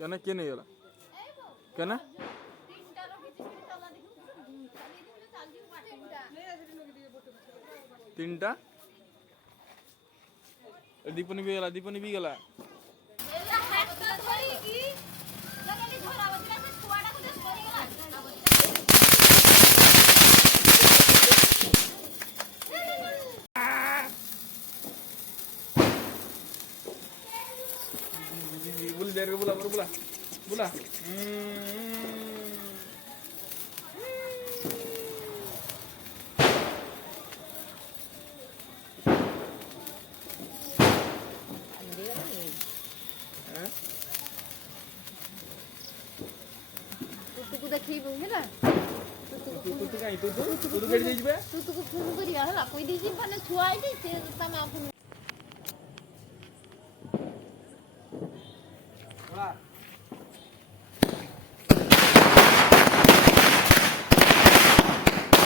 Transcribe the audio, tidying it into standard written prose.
কেন কে নিয়ে গেল কেন তিনটা দীপনী বি গেলা बोल देर बोला बोला बोला तू देखिबो हेला तू काई तू गेट जाई बे तू फोन करिया हेला कोई दीजी माने छुआ आइदी से तमा